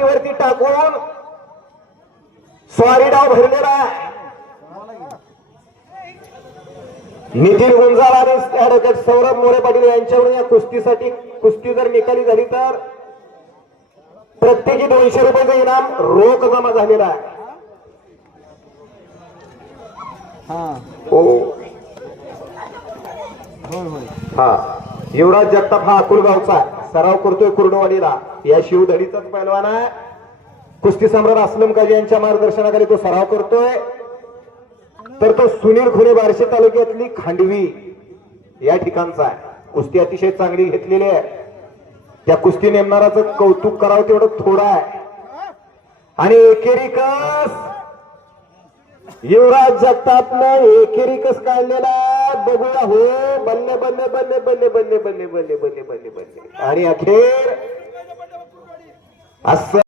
पाठीवरती टाकून स्वारी डाव भरलेला आहे. नितीन गुंजाळ आणि ऍडव्होकेट सौरभ मोरे पाटील यांच्याकडून या कुस्तीसाठी कुस्ती जर निकाली झाली तर प्रत्येकी 200 रुपयाचं इनाम रोख जमा झालेला आहे. हा युवराज जगताप हा अकुलगावचा सराव करतोय कुर्डवाडीला. या शिवधडीचाच पैलवान आहे. कुस्ती सम्राट असलम काजी यांच्या मार्गदर्शनाखाली तो सराव करतोय. तर तो सुनील खुरे बार्शी तालुक्यातली खांडवी या ठिकाणचा आहे. कुस्ती अतिशय चांगली घेतलेली आहे. त्या कुस्ती नेमणाराचं कौतुक करावं तेवढं थोडं आहे. आणि एकेरी कस युवराज जगतापनं एकेरी कस काढलेला बघूया. हो बल्ले बल्ले बल्ले बल्ले बल्ले बल्ले बल्ले बल्ले बल्ले बल्ले. आणि अखेर असं